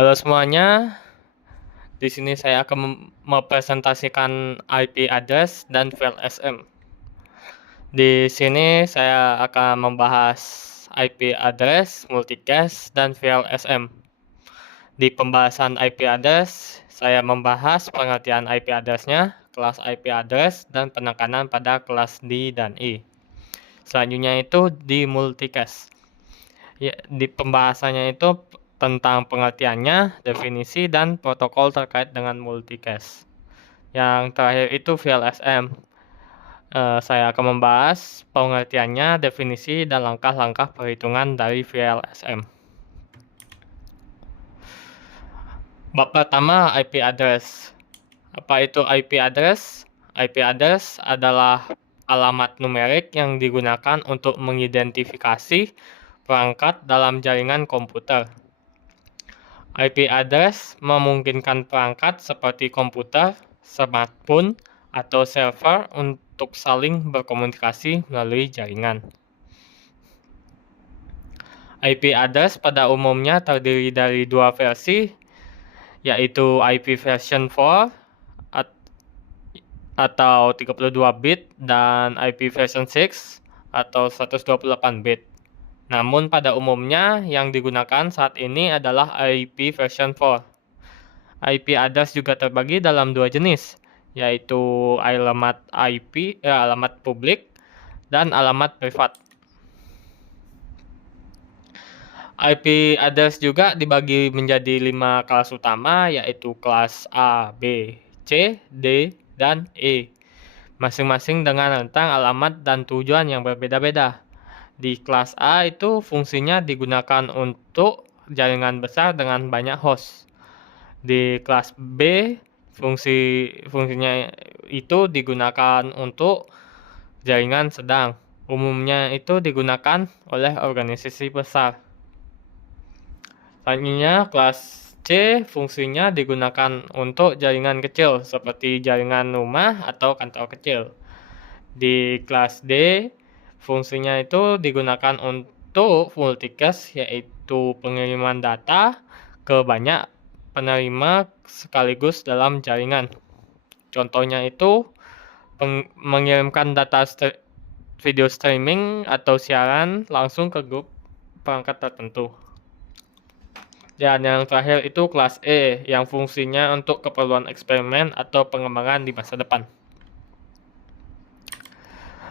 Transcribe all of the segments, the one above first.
Halo semuanya, di sini saya akan mempresentasikan IP address dan file SM. Di sini saya akan membahas IP address, multicast, dan file SM. Di pembahasan IP address, saya membahas pengertian IP address-nya, kelas IP address, dan penekanan pada kelas D dan E. Selanjutnya itu di multicast. Ya, di pembahasannya itu tentang pengertiannya, definisi, dan protokol terkait dengan multicast. Yang terakhir itu VLSM. Saya akan membahas pengertiannya, definisi, dan langkah-langkah perhitungan dari VLSM. Bab pertama, IP address. Apa itu IP address? IP address adalah alamat numerik yang digunakan untuk mengidentifikasi perangkat dalam jaringan komputer. IP address memungkinkan perangkat seperti komputer, smartphone, atau server untuk saling berkomunikasi melalui jaringan. IP address pada umumnya terdiri dari dua versi, yaitu IP version 4 atau 32 bit dan IP version 6 atau 128 bit. Namun pada umumnya yang digunakan saat ini adalah IP version 4. IP address juga terbagi dalam dua jenis, yaitu alamat alamat publik dan alamat privat. IP address juga dibagi menjadi 5 kelas utama, yaitu kelas A, B, C, D, dan E. Masing-masing dengan rentang alamat dan tujuan yang berbeda-beda. Di kelas A itu fungsinya digunakan untuk jaringan besar dengan banyak host. Di kelas B, fungsinya itu digunakan untuk jaringan sedang. Umumnya itu digunakan oleh organisasi besar. Selanjutnya, kelas C fungsinya digunakan untuk jaringan kecil seperti jaringan rumah atau kantor kecil. Di kelas D, fungsinya itu digunakan untuk multicast, yaitu pengiriman data ke banyak penerima sekaligus dalam jaringan. Contohnya itu mengirimkan data video streaming atau siaran langsung ke grup perangkat tertentu. Dan yang terakhir itu kelas E, yang fungsinya untuk keperluan eksperimen atau pengembangan di masa depan.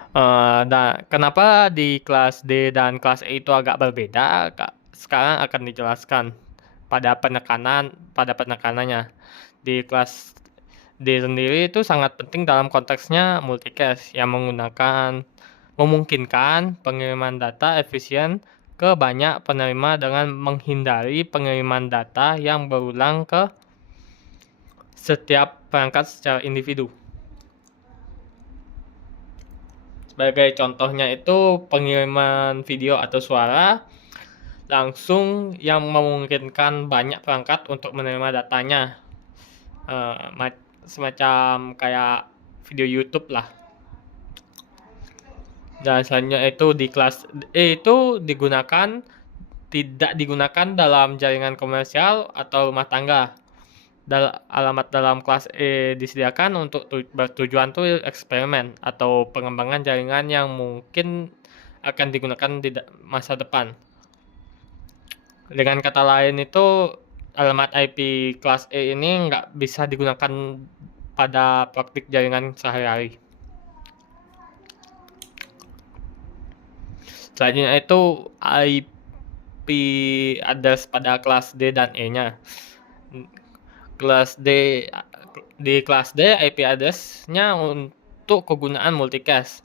Nah, kenapa di kelas D dan kelas E itu agak berbeda? Sekarang akan dijelaskan pada penekanannya. Di kelas D sendiri itu sangat penting dalam konteksnya multicast yang memungkinkan pengiriman data efisien ke banyak penerima dengan menghindari pengiriman data yang berulang ke setiap perangkat secara individu. Sebagai contohnya itu pengiriman video atau suara langsung yang memungkinkan banyak perangkat untuk menerima datanya. Semacam kayak video YouTube lah. Dan selanjutnya itu di kelas E itu tidak digunakan dalam jaringan komersial atau rumah tangga. Alamat dalam kelas E disediakan untuk bertujuan tuh eksperimen atau pengembangan jaringan yang mungkin akan digunakan di masa depan. Dengan kata lain itu alamat IP kelas E ini nggak bisa digunakan pada praktik jaringan sehari-hari. Selanjutnya itu IP address pada kelas D dan E-nya. Di kelas D IP address-nya untuk kegunaan multicast,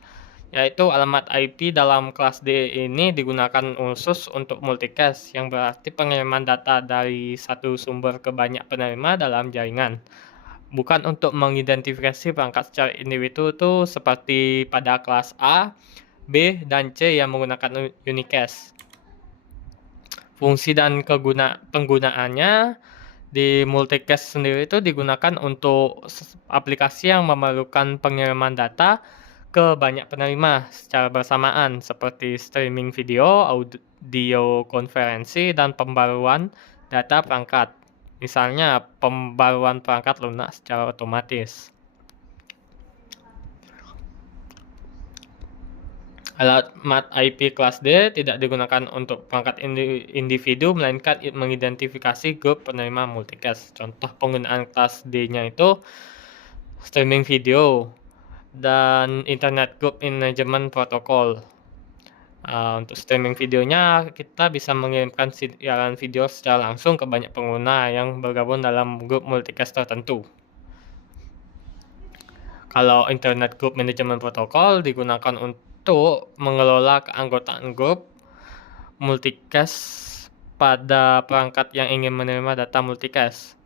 yaitu alamat IP dalam kelas D ini digunakan khusus untuk multicast, yang berarti pengiriman data dari satu sumber ke banyak penerima dalam jaringan, bukan untuk mengidentifikasi perangkat secara individu itu seperti pada kelas A, B, dan C yang menggunakan unicast. Fungsi dan penggunaannya di multicast sendiri itu digunakan untuk aplikasi yang memerlukan pengiriman data ke banyak penerima secara bersamaan seperti streaming video, audio konferensi, dan pembaruan data perangkat. misalnya pembaruan perangkat lunak secara otomatis. Alamat IP kelas D tidak digunakan untuk perangkat individu, melainkan mengidentifikasi grup penerima multicast. Contoh penggunaan kelas D-nya itu streaming video dan Internet Group Management Protocol. Untuk streaming videonya, kita bisa mengirimkan siaran video secara langsung ke banyak pengguna yang bergabung dalam grup multicast tertentu. Kalau Internet Group Management Protocol digunakan untuk mengelola keanggotaan grup multicast pada perangkat yang ingin menerima data multicast.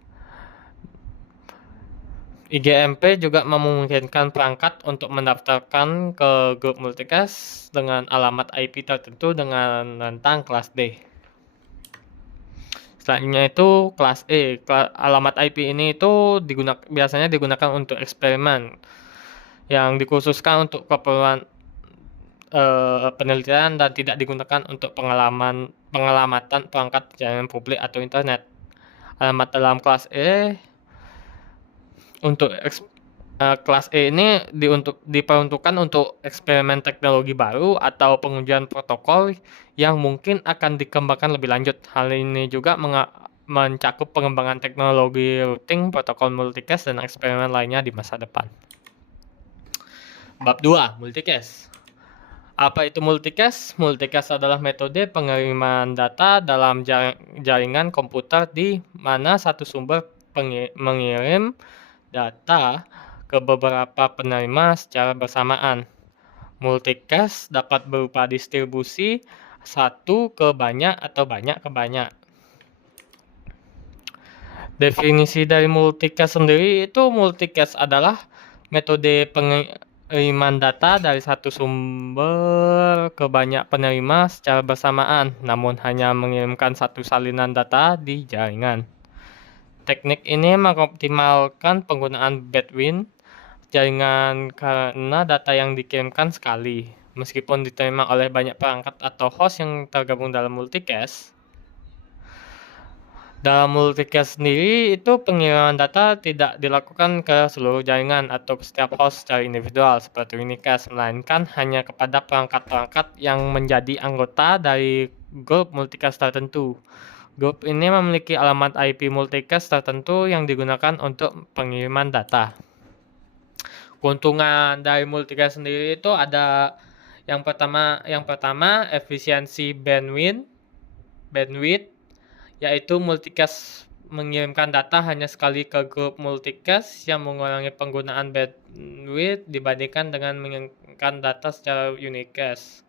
IGMP juga memungkinkan perangkat untuk mendaftarkan ke grup multicast dengan alamat IP tertentu dengan rentang kelas D. Selanjutnya itu kelas E. Alamat IP ini itu biasanya digunakan untuk eksperimen yang dikhususkan untuk keperluan penelitian dan tidak digunakan untuk pengelamatan perangkat jaringan publik atau internet. Alamat dalam kelas E untuk kelas E ini diperuntukkan untuk eksperimen teknologi baru atau pengujian protokol yang mungkin akan dikembangkan lebih lanjut. Hal ini juga mencakup pengembangan teknologi routing, protokol multicast, dan eksperimen lainnya di masa depan. Bab 2, multicast. Apa itu multicast? Multicast adalah metode pengiriman data dalam jaringan komputer di mana satu sumber mengirim data ke beberapa penerima secara bersamaan. Multicast dapat berupa distribusi satu ke banyak atau banyak ke banyak. Definisi dari multicast sendiri itu, multicast adalah metode pengiriman data dari satu sumber ke banyak penerima secara bersamaan, namun hanya mengirimkan satu salinan data di jaringan. Teknik ini mengoptimalkan penggunaan bandwidth jaringan karena data yang dikirimkan sekali, meskipun diterima oleh banyak perangkat atau host yang tergabung dalam multicast. Dalam multicast sendiri itu pengiriman data tidak dilakukan ke seluruh jaringan atau ke setiap host secara individual seperti unicast, melainkan hanya kepada perangkat-perangkat yang menjadi anggota dari grup multicast tertentu. Grup ini memiliki alamat IP multicast tertentu yang digunakan untuk pengiriman data. Keuntungan dari multicast sendiri itu ada yang pertama efisiensi bandwidth, yaitu multicast mengirimkan data hanya sekali ke grup multicast yang mengurangi penggunaan bandwidth dibandingkan dengan mengirimkan data secara unicast.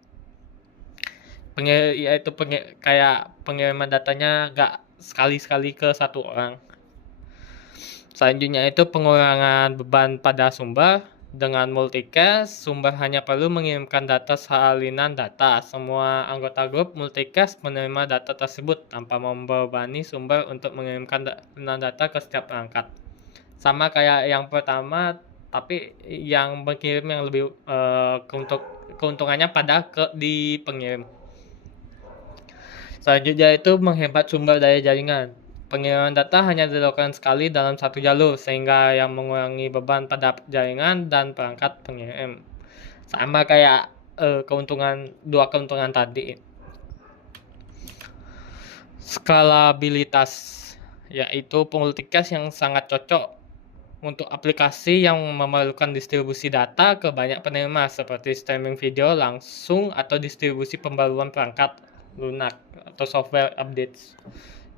Kayak pengiriman datanya nggak sekali-sekali ke satu orang. Selanjutnya itu pengurangan beban pada sumber. Dengan multicast, sumber hanya perlu mengirimkan data salinan data. Semua anggota grup multicast menerima data tersebut tanpa membebani sumber untuk mengirimkan data ke setiap perangkat. Sama kayak yang pertama, tapi yang mengirim yang lebih keuntungannya di pengirim. Selanjutnya itu menghemat sumber daya jaringan. Pengiriman data hanya dilakukan sekali dalam satu jalur, sehingga yang mengurangi beban pada jaringan dan perangkat pengirim. Sama kayak dua keuntungan tadi. Skalabilitas, yaitu multicast yang sangat cocok untuk aplikasi yang memerlukan distribusi data ke banyak penerima seperti streaming video langsung atau distribusi pembaruan perangkat lunak atau software updates.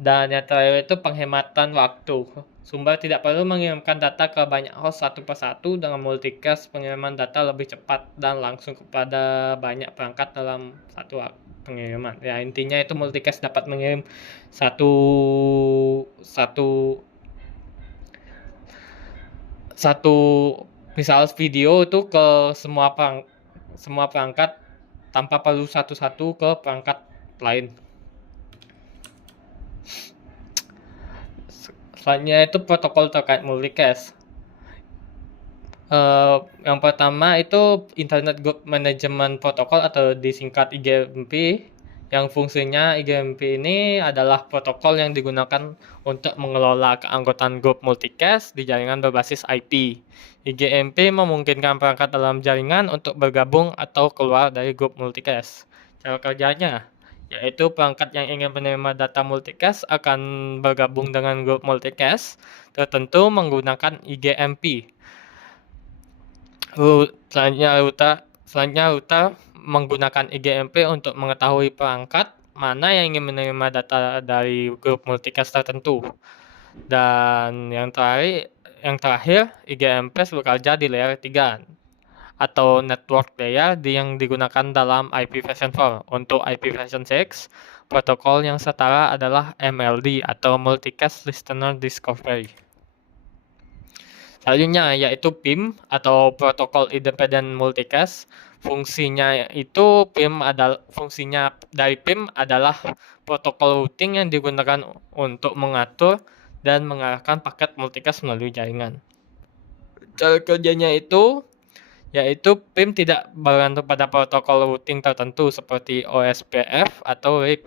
Dan yang terakhir itu penghematan waktu. Sumber tidak perlu mengirimkan data ke banyak host satu persatu. Dengan multicast, pengiriman data lebih cepat dan langsung kepada banyak perangkat dalam satu pengiriman. Ya, intinya itu multicast dapat mengirim satu misal video itu ke semua perangkat tanpa perlu satu-satu ke perangkat lain. Selanjutnya itu protokol terkait multicast. Yang pertama itu Internet Group Management Protocol atau disingkat IGMP, yang fungsinya IGMP ini adalah protokol yang digunakan untuk mengelola keanggotaan grup multicast di jaringan berbasis IP. IGMP memungkinkan perangkat dalam jaringan untuk bergabung atau keluar dari grup multicast. Cara kerjanya, yaitu perangkat yang ingin menerima data multicast akan bergabung dengan grup multicast tertentu menggunakan IGMP. Selanjutnya router menggunakan IGMP untuk mengetahui perangkat mana yang ingin menerima data dari grup multicast tertentu. Dan yang terakhir IGMP bekerja di layer 3 atau network layer yang digunakan dalam IP version 4. Untuk IP version 6, protokol yang setara adalah MLD atau Multicast Listener Discovery. Selanjutnya yaitu PIM atau Protokol Independent Multicast. Fungsinya dari PIM adalah protokol routing yang digunakan untuk mengatur dan mengarahkan paket multicast melalui jaringan. Cara kerjanya yaitu PIM tidak bergantung pada protokol routing tertentu seperti OSPF atau RIP,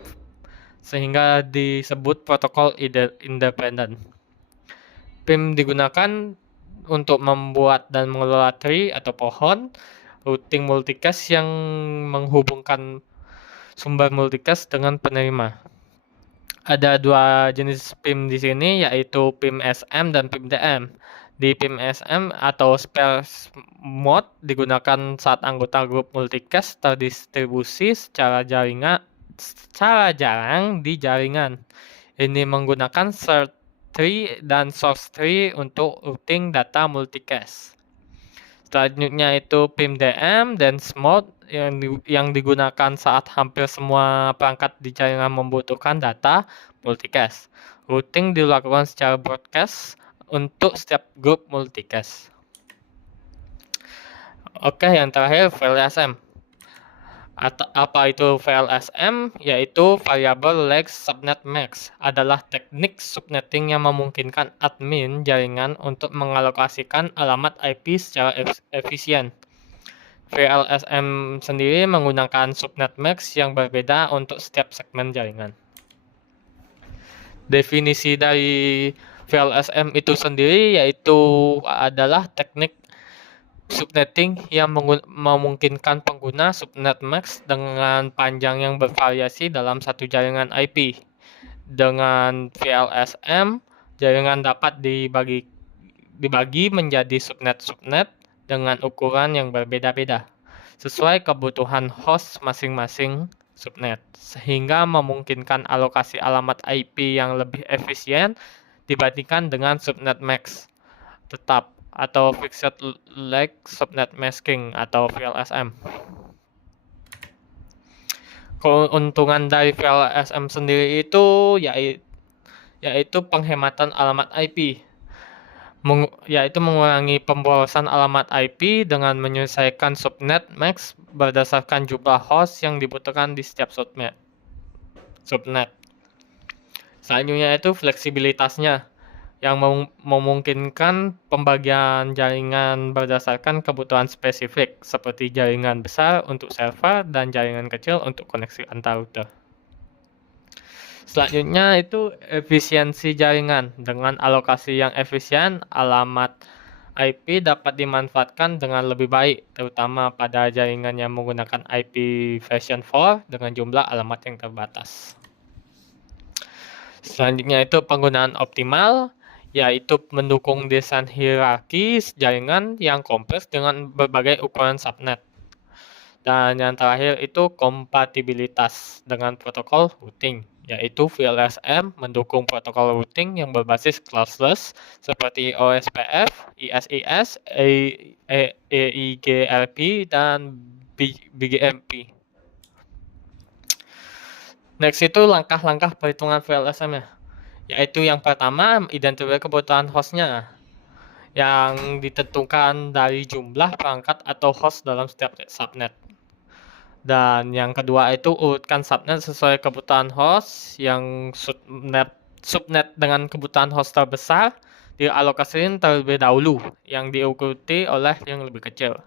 sehingga disebut protokol independen. PIM digunakan untuk membuat dan mengelola tree atau pohon routing multicast yang menghubungkan sumber multicast dengan penerima. Ada dua jenis PIM di sini, yaitu PIM SM dan PIM DM. Di PIM SM atau sparse mode digunakan saat anggota grup multicast terdistribusi secara jarang di jaringan. Ini menggunakan third tree dan source tree untuk routing data multicast. Selanjutnya itu PIM DM dense mode yang digunakan saat hampir semua perangkat di jaringan membutuhkan data multicast. Routing dilakukan secara broadcast untuk setiap grup multicast. Oke, yang terakhir VLSM. Apa itu VLSM? Yaitu Variable Length Subnet Max, adalah teknik subnetting yang memungkinkan admin jaringan untuk mengalokasikan alamat IP secara efisien. VLSM sendiri menggunakan subnet max yang berbeda untuk setiap segmen jaringan. Definisi dari VLSM itu sendiri yaitu adalah teknik subnetting yang memungkinkan pengguna subnet max dengan panjang yang bervariasi dalam satu jaringan IP. Dengan VLSM, jaringan dapat dibagi menjadi subnet-subnet dengan ukuran yang berbeda-beda, sesuai kebutuhan host masing-masing subnet, sehingga memungkinkan alokasi alamat IP yang lebih efisien dibandingkan dengan subnet max tetap atau Fixed Length Subnet Masking atau VLSM. Keuntungan dari VLSM sendiri itu yaitu penghematan alamat IP, yaitu mengurangi pemborosan alamat IP dengan menyesuaikan subnet max berdasarkan jumlah host yang dibutuhkan di setiap subnet. Selanjutnya itu fleksibilitasnya, yang memungkinkan pembagian jaringan berdasarkan kebutuhan spesifik, seperti jaringan besar untuk server dan jaringan kecil untuk koneksi antar router. Selanjutnya itu efisiensi jaringan. Dengan alokasi yang efisien, alamat IP dapat dimanfaatkan dengan lebih baik, terutama pada jaringan yang menggunakan IP version 4 dengan jumlah alamat yang terbatas. Selanjutnya itu penggunaan optimal, yaitu mendukung desain hierarkis jaringan yang kompleks dengan berbagai ukuran subnet. Dan yang terakhir itu kompatibilitas dengan protokol routing, yaitu VLSM mendukung protokol routing yang berbasis classless seperti OSPF, ISIS, EIGRP, dan BGMP. Next itu langkah-langkah perhitungan VLSM-nya, yaitu yang pertama identifikasi kebutuhan hostnya yang ditentukan dari jumlah perangkat atau host dalam setiap subnet. Dan yang kedua itu urutkan subnet sesuai kebutuhan host, yang subnet dengan kebutuhan host terbesar dialokasikan terlebih dahulu, yang diikuti oleh yang lebih kecil.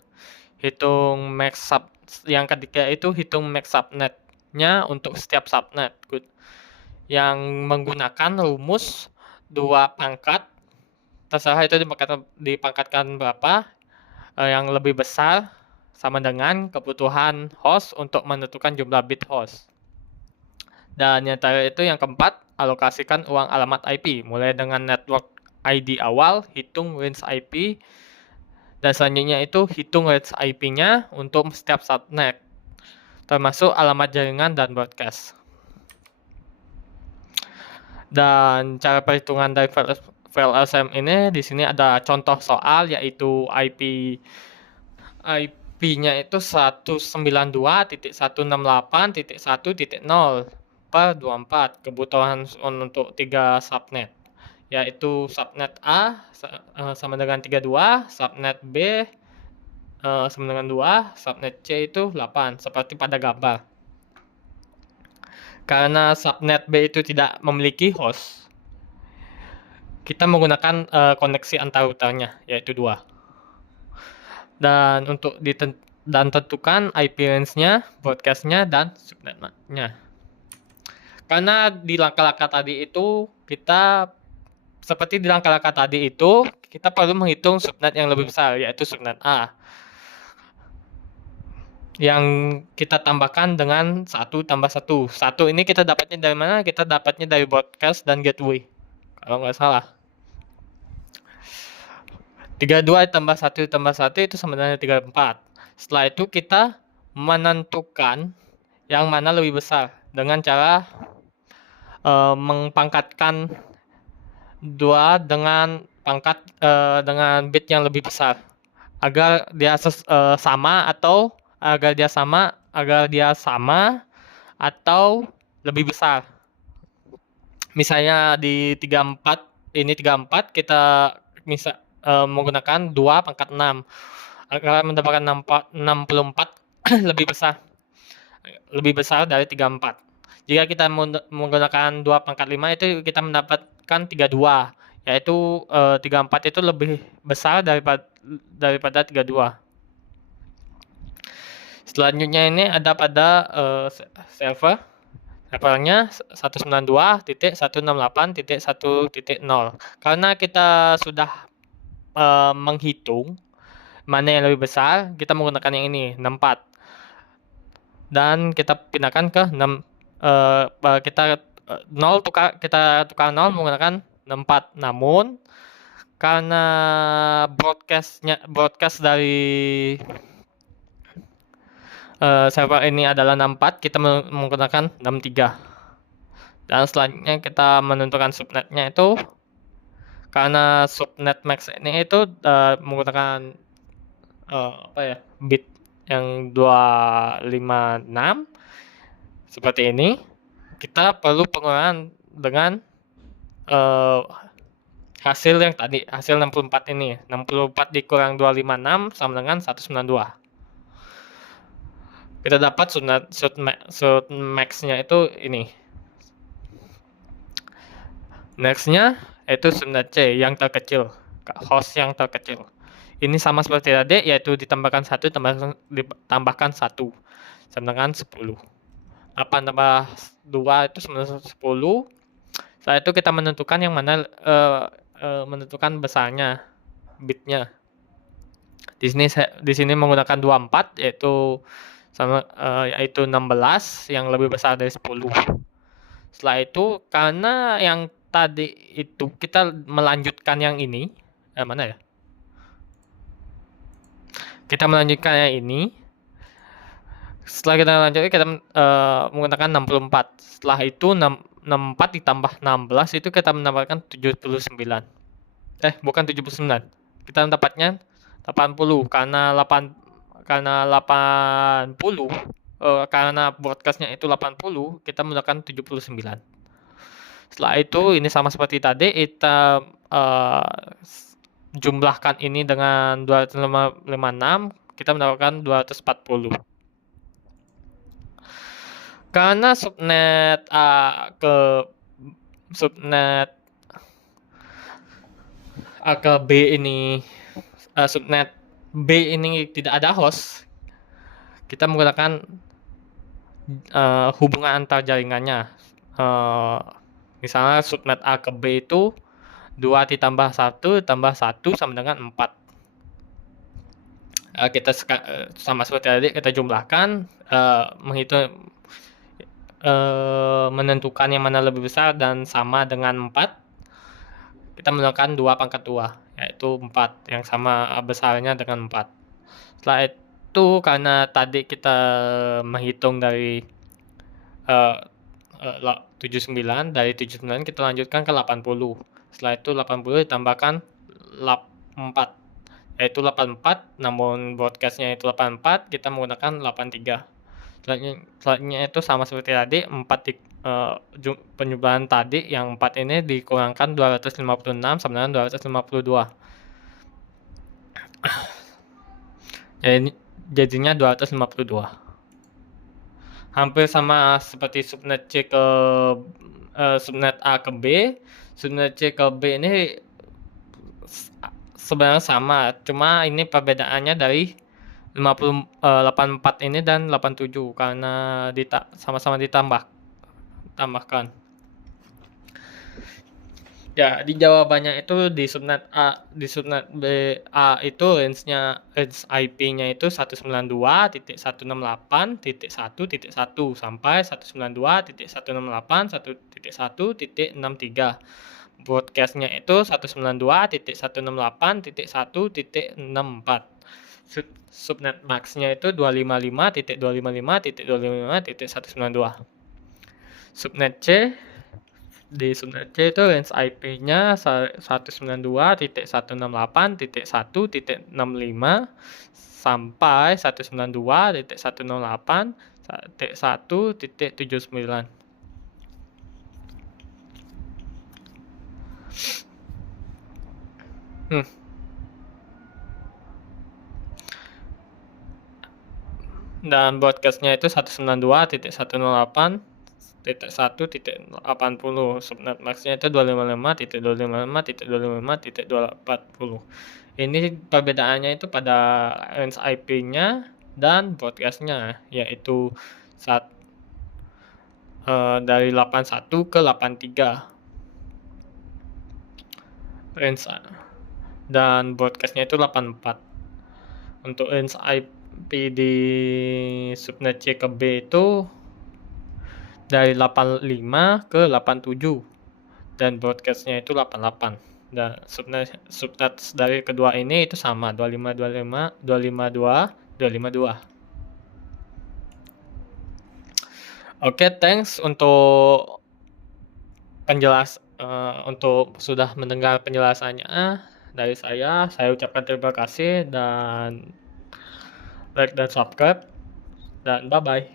Yang ketiga itu hitung max subnet nya untuk setiap subnet yang menggunakan rumus 2 pangkat, terserah itu dipangkatkan berapa, yang lebih besar sama dengan kebutuhan host untuk menentukan jumlah bit host. Dan yang terakhir itu yang keempat, alokasikan uang alamat IP, mulai dengan network ID awal, hitung range IP, dan selanjutnya itu hitung range IP-nya untuk setiap subnet, termasuk alamat jaringan dan broadcast. Dan cara perhitungan dari VLSM ini di sini ada contoh soal, yaitu IP-nya itu 192.168.1.0/24, kebutuhan untuk 3 subnet, yaitu subnet A sama dengan 32, subnet B sama dengan 2, subnet C itu 8, seperti pada gambar. Karena subnet B itu tidak memiliki host, kita menggunakan koneksi antar routernya, yaitu 2. Dan untuk tentukan IP range-nya, broadcast-nya, dan subnet-nya. Karena di langkah-langkah tadi itu kita perlu menghitung subnet yang lebih besar, yaitu subnet A, yang kita tambahkan dengan 1 tambah 1. 1 ini kita dapatnya dari mana? Kita dapatnya dari broadcast dan gateway, kalau nggak salah. 32 tambah 1 tambah 1 itu sama dengan 34. Setelah itu kita menentukan yang mana lebih besar dengan cara mengpangkatkan 2 dengan dengan bit yang lebih besar, agar dia sama atau lebih besar. Misalnya di 34, ini 34, kita menggunakan 2 pangkat 6 agar mendapatkan 64 lebih besar dari 34. Jika kita menggunakan 2 pangkat 5 itu kita mendapatkan 32, yaitu 34 itu lebih besar daripada 32. Selanjutnya ini ada pada servernya 192.168.1.0. Karena kita sudah menghitung mana yang lebih besar, kita menggunakan yang ini, 64. Dan kita pindahkan ke 6, kita tukar 0 menggunakan 64. Namun karena broadcast dari server ini adalah 64, kita menggunakan 63. Dan selanjutnya kita menentukan subnetnya itu, karena subnet max ini itu menggunakan bit yang 256 seperti ini. Kita perlu pengurangan dengan hasil yang tadi, hasil 64 ini. 64 dikurang 256 sama dengan 192. Kita dapat subnet max-nya itu ini. Next-nya yaitu subnet C yang terkecil, host yang terkecil. Ini sama seperti tadi, yaitu ditambahkan 1 tambahkan 1 sama dengan 10. 8 tambah 2 itu sama dengan 10. Setelah itu kita menentukan yang mana menentukan besarnya bitnya. Di sini menggunakan 24, yaitu 16 yang lebih besar dari 10. Setelah itu, karena yang tadi itu kita melanjutkan yang ini, mana ya? Kita melanjutkan yang ini. Setelah kita lanjutkan, kita menggunakan 64. Setelah itu 64 ditambah 16 itu kita mendapatkan 79. Bukan 79. Kita mendapatnya 80 karena 80 karena broadcast-nya itu 80, kita menggunakan 79. Setelah itu ini sama seperti tadi, kita jumlahkan ini dengan 256, kita mendapatkan 240. Karena subnet A ke B ini, subnet B ini tidak ada host, kita menggunakan hubungan antar jaringannya. Misalnya subnet A ke B itu 2 ditambah 1 tambah 1 sama dengan 4. Kita sama seperti tadi kita jumlahkan, menentukan yang mana lebih besar dan sama dengan 4, kita menggunakan 2 pangkat 2, yaitu 4, yang sama besarnya dengan 4. Setelah itu, karena tadi kita menghitung dari 79, dari 79 kita lanjutkan ke 80. Setelah itu 80 ditambahkan 4, yaitu 84, namun broadcast-nya itu 84, kita menggunakan 83. Selanjutnya itu sama seperti tadi, 4 penjumlahan tadi yang 4 ini dikurangkan 256 sama dengan 252. Jadinya 252. Hampir sama seperti subnet C ke subnet A ke B. Subnet C ke B ini sebenarnya sama, cuma ini perbedaannya dari 84 ini dan 87 karena sama-sama tambahkan. Ya, di jawabannya itu di subnet A, di subnet B A itu range IP-nya itu 192.168.1.1 sampai 192.168.1.1.63. Broadcast-nya itu 192.168.1.64. Subnet max-nya itu 255.255.255.192. Subnet C, di subnet C itu range IP-nya 192.168.1.65 sampai 192.168.1.79. Dan broadcast-nya itu 192.108.1.80. Subnet max-nya itu 255.255.255.240. Ini perbedaannya itu pada range IP-nya dan broadcast-nya, yaitu dari 81 ke 83 range, dan broadcast-nya itu 84. Untuk range IP di subnet C ke B itu dari 85 ke 87 dan broadcast-nya itu 88. Dan subnet dari kedua ini itu sama, 2525, 252, 252. Oke, thanks untuk untuk sudah mendengar penjelasannya dari saya. Saya ucapkan terima kasih dan like dan subscribe, dan bye-bye.